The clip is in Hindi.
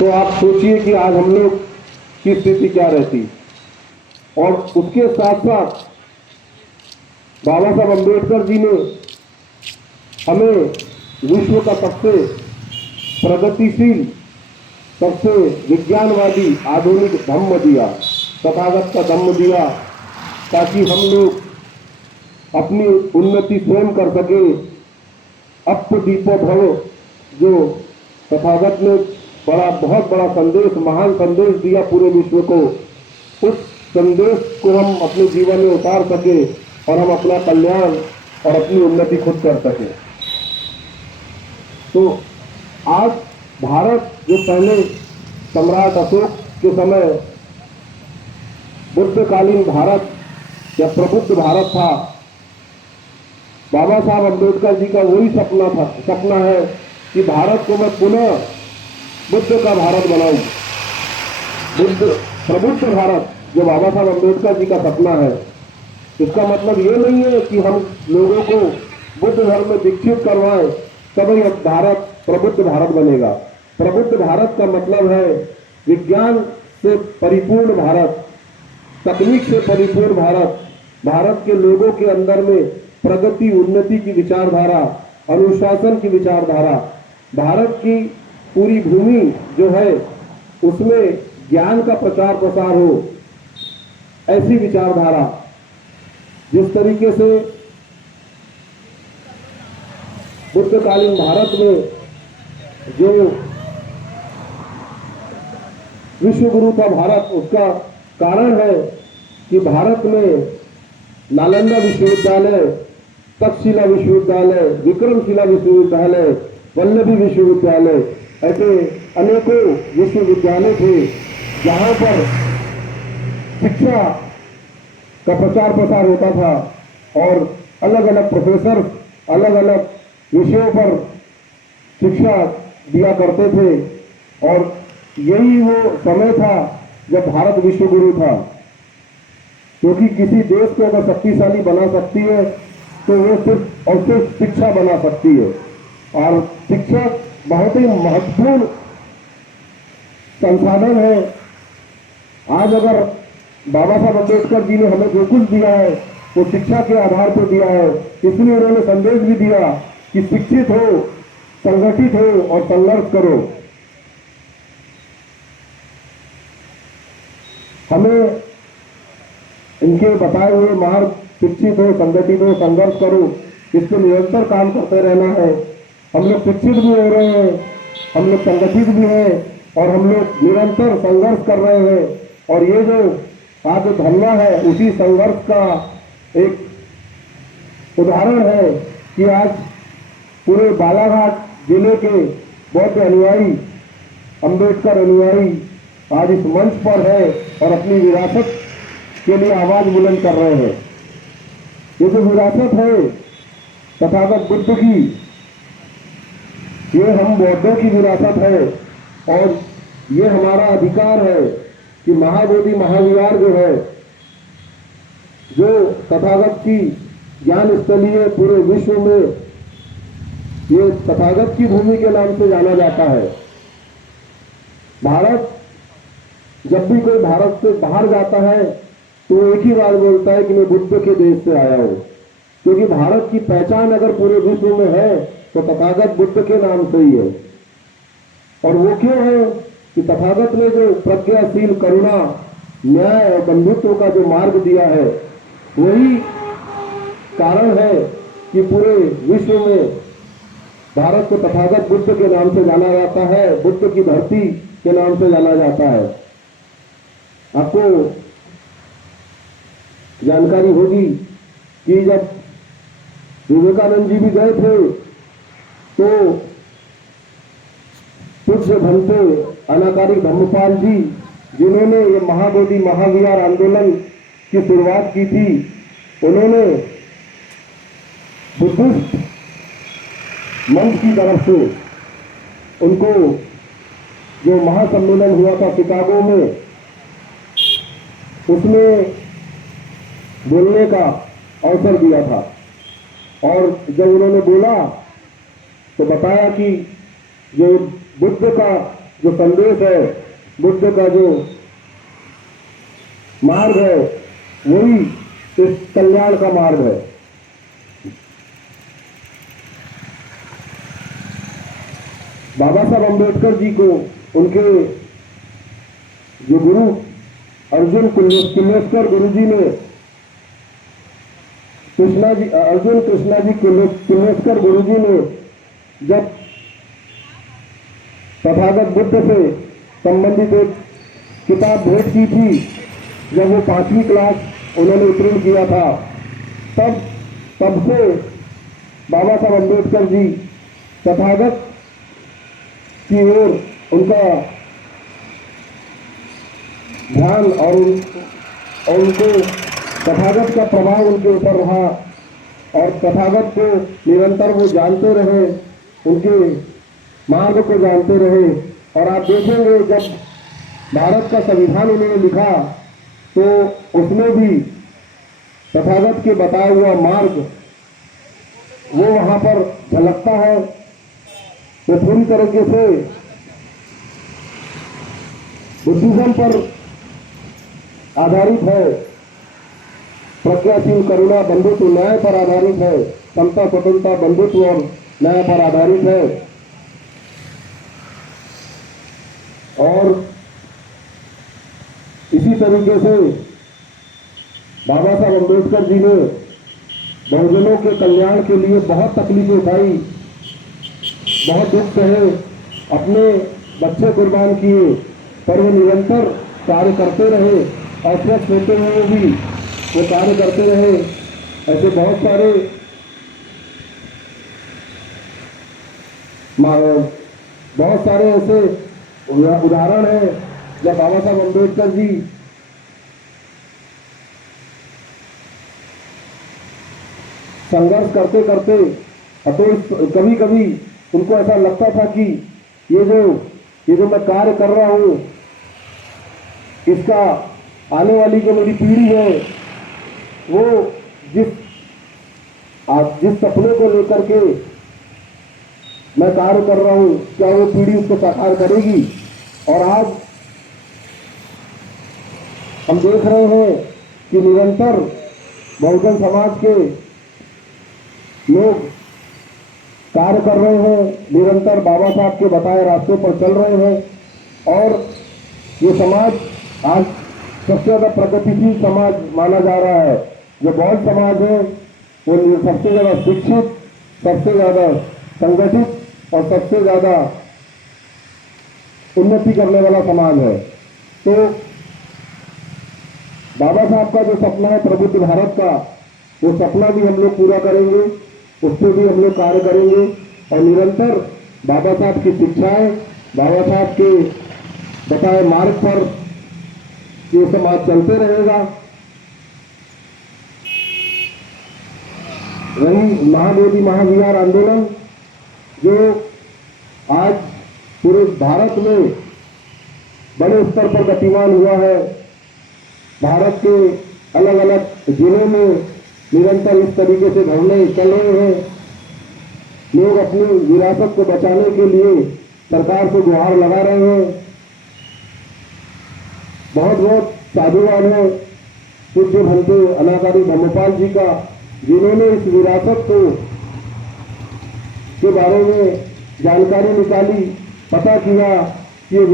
तो आप सोचिए कि आज हम लोग की स्थिति क्या रहती। और उसके साथ साथ बाबा साहब अम्बेडकर जी ने हमें विश्व का सबसे प्रगतिशील, सबसे विज्ञानवादी आधुनिक धम्म दिया, तथागत का धम्म दिया, ताकि हम लोग अपनी उन्नति स्वयं कर सके। अप दीपो भव, जो तथागत ने बहुत बड़ा संदेश, महान संदेश दिया पूरे विश्व को, उस संदेश को हम अपने जीवन में उतार सके और हम अपना कल्याण और अपनी उन्नति खुद कर सके। तो आज भारत, जो पहले सम्राट अशोक के समय बुद्धकालीन भारत या प्रबुद्ध भारत था, बाबा साहब अम्बेडकर जी का वही सपना है कि भारत को मैं पुनः बुद्ध का भारत बनाऊं। प्रबुद्ध भारत जो बाबा साहब अम्बेडकर जी का सपना है, इसका मतलब ये नहीं है कि हम लोगों को बुद्ध धर्म में दीक्षित करवाएं तभी भारत प्रबुद्ध भारत बनेगा। प्रबुद्ध भारत का मतलब है विज्ञान से परिपूर्ण भारत, तकनीक से परिपूर्ण भारत, भारत के लोगों के अंदर में प्रगति उन्नति की विचारधारा, अनुशासन की विचारधारा, भारत की पूरी भूमि जो है उसमें ज्ञान का प्रचार प्रसार हो, ऐसी विचारधारा। जिस तरीके से बुद्धकालीन भारत में जो विश्व गुरु था भारत, उसका कारण है कि भारत में नालंदा विश्वविद्यालय, तक्षशिला विश्वविद्यालय, विक्रमशिला विश्वविद्यालय, वल्लभी विश्वविद्यालय, ऐसे अनेकों विश्वविद्यालय थे जहां पर शिक्षा का प्रचार प्रसार होता था और अलग अलग प्रोफेसर अलग अलग विषयों पर शिक्षा दिया करते थे। और यही वो समय था जब भारत विश्व गुरु था, क्योंकि किसी देश को अगर शक्तिशाली बना सकती है तो वो सिर्फ और सिर्फ शिक्षा बना सकती है। और शिक्षा बहुत ही महत्वपूर्ण संसाधन है। आज अगर बाबा साहब अम्बेडकर जी ने हमें जो कुछ दिया है वो शिक्षा के आधार पर दिया है, इसलिए उन्होंने संदेश भी दिया कि शिक्षित हो, संगठित हो और संघर्ष करो। हमें इनके बताए हुए मार्ग, शिक्षित हो, संगठित हो, संघर्ष करो, इस पर निरंतर काम करते रहना है। हम लोग शिक्षित भी हो रहे हैं, हम लोग संगठित भी हैं और हम लोग निरंतर संघर्ष कर रहे हैं। और ये जो आज धरना है उसी संघर्ष का एक उदाहरण है कि आज पूरे बालाघाट जिले के बौद्ध अनुयायी, अम्बेडकर अनुयायी आज इस मंच पर है और अपनी विरासत के लिए आवाज बुलंद कर रहे हैं। ये जो विरासत है तथागत बुद्ध की, ये हम बौद्धों की विरासत है और ये हमारा अधिकार है कि महाबोधि महाविहार जो है, जो तथागत की ज्ञान स्थली है पूरे विश्व में, ये तथागत की भूमि के नाम से जाना जाता है। भारत, जब भी कोई भारत से बाहर जाता है तो एक ही बात बोलता है कि मैं बुद्ध के देश से आया हूं, क्योंकि भारत की पहचान अगर पूरे विश्व में है तो तथागत बुद्ध के नाम से ही है। और वो क्यों है कि तथागत ने जो प्रज्ञाशील, करुणा, न्याय और बंधुत्व का जो मार्ग दिया है, वही कारण है कि पूरे विश्व में भारत को तथागत बुद्ध के नाम से जाना जाता है, बुद्ध की धरती के नाम से जाना जाता है। आपको जानकारी होगी कि जब विवेकानंद जी भी गए थे तो पूज्य भंते अनाकारिक धम्मपाल जी, जिन्होंने ये महाबोधि महाविहार आंदोलन की शुरुआत की थी, उन्होंने बुद्धिस्ट मंच की तरफ से उनको जो महासम्मेलन हुआ था शिकागो में, उसमें बोलने का अवसर दिया था। और जब उन्होंने बोला तो बताया कि जो बुद्ध का जो संदेश है, बुद्ध का जो मार्ग है, वही इस कल्याण का मार्ग है। बाबा साहब अम्बेडकर जी को उनके जो गुरु अर्जुन किर्लोस्कर गुरु जी ने अर्जुन कृष्णा जी किर्लोस्कर गुरु जी ने जब तथागत बुद्ध से संबंधित एक किताब भेंट की थी, जब वो 5वीं क्लास उन्होंने उत्तीर्ण किया था, तब से बाबा साहब अम्बेडकर जी तथागत की ओर उनका ध्यान और उनको तथागत का प्रभाव उनके ऊपर रहा और तथागत को निरंतर वो जानते रहे, उनके मार्ग को जानते रहे। और आप देखेंगे जब भारत का संविधान उन्होंने लिखा तो उसमें भी तथागत के बताया हुआ मार्ग वो वहां पर झलकता है। वो पूरी तरीके से बुद्धिज्म पर आधारित है, प्रज्ञाशील करुणा बंधुत्व न्याय पर आधारित है, समता स्वतंत्रता बंधुत्व और न्याय पर आधारित है। और इसी तरीके से बाबा साहब अम्बेडकर जी ने बहुजनों के कल्याण के लिए बहुत तकलीफें उठाई, बहुत दुख सहे, अपने बच्चे कुर्बान किए, पर वो निरंतर कार्य करते रहे। अस्वस्थ होते हुए भी वो कार्य करते रहे। ऐसे बहुत सारे ऐसे उदाहरण हैं जब बाबा साहब अम्बेडकर जी संघर्ष करते करते तो कभी कभी उनको ऐसा लगता था कि ये जो मैं कार्य कर रहा हूं, इसका आने वाली जो मेरी पीढ़ी है वो जिस सपने को लेकर के मैं कार्य कर रहा हूं, क्या वो पीढ़ी उसको साकार करेगी। और आज हम देख रहे हैं कि निरंतर बहुजन समाज के लोग कार्य कर रहे हैं, निरंतर बाबा साहब के बताए रास्ते पर चल रहे हैं। और ये समाज आज सबसे ज्यादा प्रगतिशील समाज माना जा रहा है। जो बौद्ध समाज है वो सबसे ज्यादा शिक्षित, सबसे ज्यादा संगठित और सबसे ज्यादा उन्नति करने वाला समाज है। तो बाबा साहब का जो सपना है प्रबुद्ध भारत का, वो सपना भी हम लोग पूरा करेंगे, उस पर भी हम लोग कार्य करेंगे। और निरंतर बाबा साहब की शिक्षाएं, बाबा साहब के बताए मार्ग पर ये समाज चलते रहेगा। वही महाबोधि महाविहार आंदोलन जो आज पूरे भारत में बड़े स्तर पर गतिमान हुआ है, भारत के अलग अलग जिलों में निरंतर इस तरीके से धरने चल रहे हैं। लोग अपनी विरासत को बचाने के लिए सरकार से गुहार लगा रहे हैं। बहुत साधुवाद है पूज्य भंते अनाकारी धर्मपाल जी का, जिन्होंने इस विरासत को के बारे में जानकारी निकाली, पता किया कि